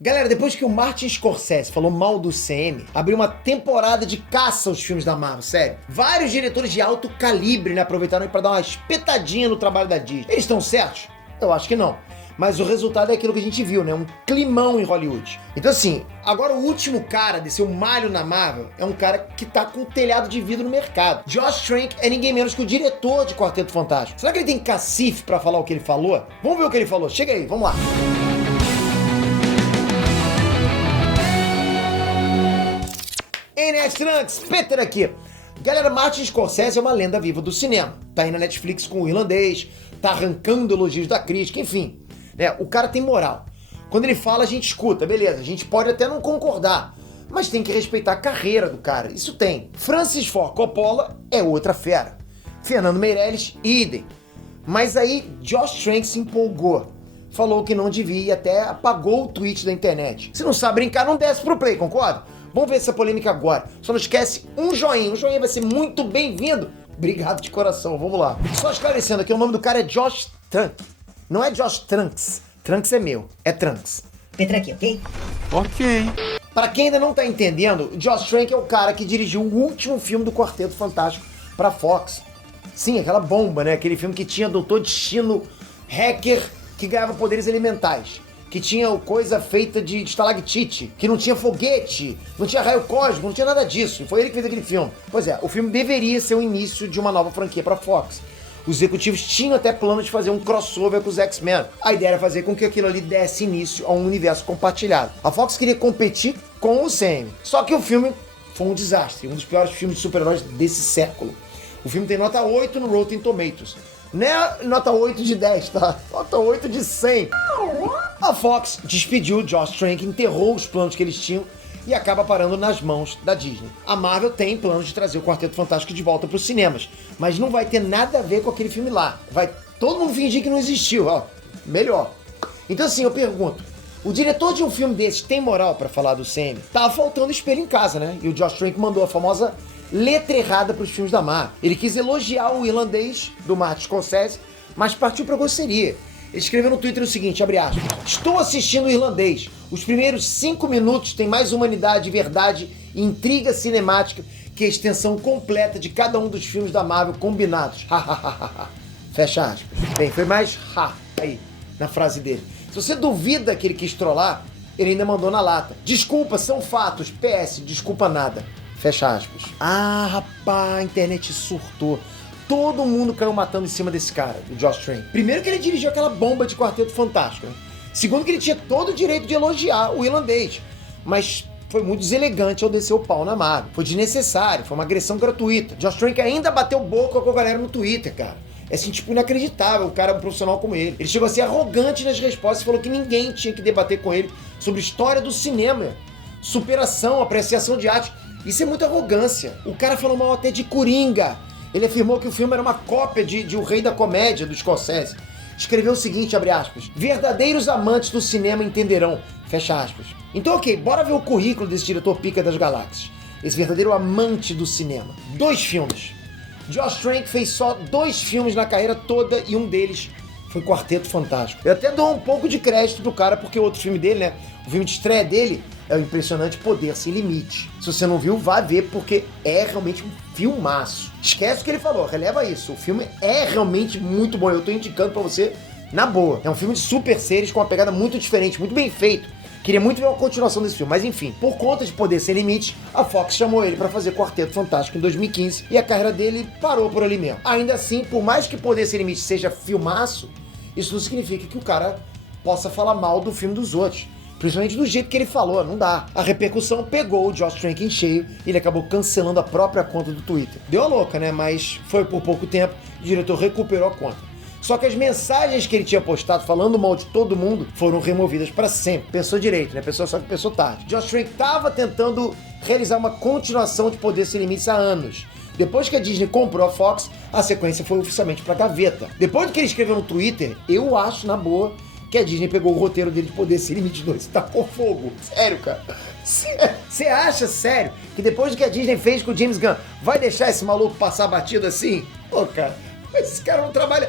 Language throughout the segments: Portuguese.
Galera, depois que o Martin Scorsese falou mal do CM, abriu uma temporada de caça aos filmes da Marvel, sério. Vários diretores de alto calibre, né, aproveitaram para dar uma espetadinha no trabalho da Disney. Eles estão certos? Eu acho que não. Mas o resultado é aquilo que a gente viu, né? Um climão em Hollywood. Então assim, agora o último cara desse malho na Marvel é um cara que tá com um telhado de vidro no mercado. Josh Trank é ninguém menos que o diretor de Quarteto Fantástico. Será que ele tem cacife pra falar o que ele falou? Vamos ver o que ele falou. Chega aí, vamos lá. Hey, Trunks, Peter aqui. Galera, Martin Scorsese é uma lenda viva do cinema. Tá aí na Netflix com o Irlandês, tá arrancando elogios da crítica, enfim. Né, o cara tem moral. Quando ele fala, a gente escuta, beleza, a gente pode até não concordar, mas tem que respeitar a carreira do cara, isso tem. Francis Ford Coppola é outra fera. Fernando Meirelles, idem. Mas aí, Josh Trank se empolgou. Falou que não devia e até apagou o tweet da internet. Se não sabe brincar, não desce pro play, concorda? Vamos ver essa polêmica agora. Só não esquece um joinha vai ser muito bem-vindo. Obrigado de coração, vamos lá. Só esclarecendo aqui, o nome do cara é Josh Trank. Não é Josh Tranks. Tranks é meu, é Trunks. Petra aqui, ok? Ok. Pra quem ainda não tá entendendo, Josh Trank é o cara que dirigiu o último filme do Quarteto Fantástico pra Fox. Sim, aquela bomba, né? Aquele filme que tinha Doutor Destino, hacker que ganhava poderes elementais. Que tinha coisa feita de estalactite, que não tinha foguete, não tinha raio cósmico, não tinha nada disso. Foi ele que fez aquele filme. Pois é, o filme deveria ser o início de uma nova franquia pra Fox. Os executivos tinham até plano de fazer um crossover com os X-Men. A ideia era fazer com que aquilo ali desse início a um universo compartilhado. A Fox queria competir com o CM. Só que o filme foi um desastre, um dos piores filmes de super-heróis desse século. O filme tem nota 8 no Rotten Tomatoes. Não é nota 8 de 10, tá? Nota 8 de 100. A Fox despediu o Josh Trank, enterrou os planos que eles tinham e acaba parando nas mãos da Disney. A Marvel tem planos de trazer o Quarteto Fantástico de volta para os cinemas, mas não vai ter nada a ver com aquele filme lá. Vai todo mundo fingir que não existiu, ó. Melhor. Então assim, eu pergunto, o diretor de um filme desses tem moral para falar do CM? Tava faltando espelho em casa, né? E o Josh Trank mandou a famosa letra errada para os filmes da Marvel. Ele quis elogiar o Irlandês do Martin Scorsese, mas partiu para grosseria. Ele escreveu no Twitter o seguinte, abre aspas, estou assistindo o Irlandês. Os primeiros 5 minutos têm mais humanidade, verdade e intriga cinemática que a extensão completa de cada um dos filmes da Marvel combinados. Fecha aspas. Bem, foi mais aí, na frase dele. Se você duvida que ele quis trollar, ele ainda mandou na lata. Desculpa, são fatos. PS, desculpa nada. Fecha aspas. Ah, rapaz, a internet surtou. Todo mundo caiu matando em cima desse cara, o Josh Trank. Primeiro que ele dirigiu aquela bomba de Quarteto Fantástico, né? Segundo que ele tinha todo o direito de elogiar o Irlandês. Mas foi muito deselegante ao descer o pau na Marvel. Foi desnecessário, foi uma agressão gratuita. Josh Trank ainda bateu boca com a galera no Twitter, cara. É assim, tipo, inacreditável, um cara um profissional como ele. Ele chegou a ser arrogante nas respostas e falou que ninguém tinha que debater com ele sobre história do cinema, superação, apreciação de arte. Isso é muita arrogância. O cara falou mal até de Coringa. Ele afirmou que o filme era uma cópia de O Rei da Comédia, do Scorsese. Escreveu o seguinte, abre aspas, verdadeiros amantes do cinema entenderão, fecha aspas. Então, ok, bora ver o currículo desse diretor pica das galáxias. Esse verdadeiro amante do cinema. 2 filmes. Josh Trank fez só 2 filmes na carreira toda e um deles foi Quarteto Fantástico. Eu até dou um pouco de crédito pro cara, porque o outro filme dele, né, o filme de estreia dele é o impressionante Poder Sem Limite. Se você não viu, vá ver, porque é realmente um filmaço. Esquece o que ele falou, releva isso. O filme é realmente muito bom. Eu tô indicando pra você na boa. É um filme de super seres com uma pegada muito diferente, muito bem feito. Queria muito ver uma continuação desse filme, mas enfim. Por conta de Poder Sem Limite, a Fox chamou ele pra fazer Quarteto Fantástico em 2015 e a carreira dele parou por ali mesmo. Ainda assim, por mais que Poder Sem Limite seja filmaço, isso não significa que o cara possa falar mal do filme dos outros. Principalmente do jeito que ele falou, não dá. A repercussão pegou o Josh Trank em cheio e ele acabou cancelando a própria conta do Twitter. Deu a louca, né? Mas foi por pouco tempo e o diretor recuperou a conta. Só que as mensagens que ele tinha postado falando mal de todo mundo foram removidas para sempre. Pensou direito, né? Só que pensou tarde. Josh Trank estava tentando realizar uma continuação de Poder Sem Limites há anos. Depois que a Disney comprou a Fox, a sequência foi oficialmente pra gaveta. Depois do que ele escreveu no Twitter, eu acho, na boa, que a Disney pegou o roteiro dele de Poder Sem Limite 2 e tacou fogo. Sério, cara. Você acha, sério, que depois do que a Disney fez com o James Gunn, vai deixar esse maluco passar batido assim? Pô, cara, esse cara não trabalha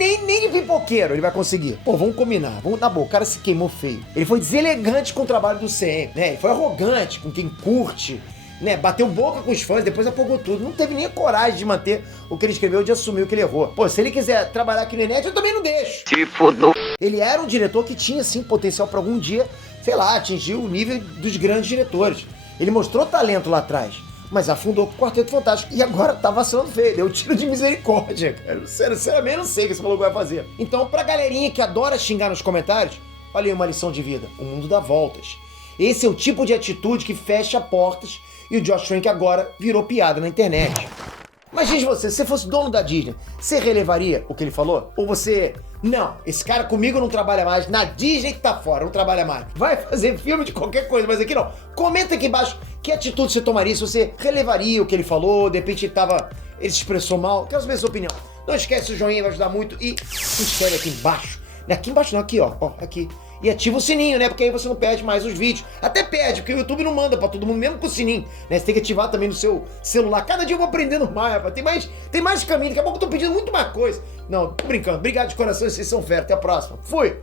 nem de pipoqueiro ele vai conseguir. Pô, vamos combinar. Vamos, na boa, o cara se queimou feio. Ele foi deselegante com o trabalho do CM, né? Ele foi arrogante com quem curte, né? Bateu boca com os fãs, depois apagou tudo. Não teve nem a coragem de manter o que ele escreveu, de assumir o que ele errou. Pô, se ele quiser trabalhar aqui no Enet, eu também não deixo. Tipo, não. Ele era um diretor que tinha, sim, potencial pra algum dia, sei lá, atingir o nível dos grandes diretores. Ele mostrou talento lá atrás, mas afundou com o Quarteto Fantástico. E agora tá vacilando feio, deu tiro de misericórdia, cara. Sinceramente, não sei o que esse maluco vai fazer. Então, pra galerinha que adora xingar nos comentários, olha aí uma lição de vida. O mundo dá voltas. Esse é o tipo de atitude que fecha portas e o Josh Trank agora virou piada na internet. Mas diz você, se você fosse dono da Disney, você relevaria o que ele falou? Ou você, não, esse cara comigo não trabalha mais, na Disney que tá fora, não trabalha mais. Vai fazer filme de qualquer coisa, mas aqui não. Comenta aqui embaixo que atitude você tomaria, se você relevaria o que ele falou, de repente ele se expressou mal. Quero saber a sua opinião. Não esquece o joinha, vai ajudar muito, e se inscreve aqui embaixo. Aqui embaixo não, aqui ó, aqui. E ativa o sininho, né? Porque aí você não perde mais os vídeos. Até perde, porque o YouTube não manda pra todo mundo, mesmo com o sininho, né? Você tem que ativar também no seu celular. Cada dia eu vou aprendendo mais, rapaz. Tem mais caminho. Daqui a pouco eu tô pedindo muito mais coisa. Não, tô brincando. Obrigado de coração, vocês são fera. Até a próxima. Fui!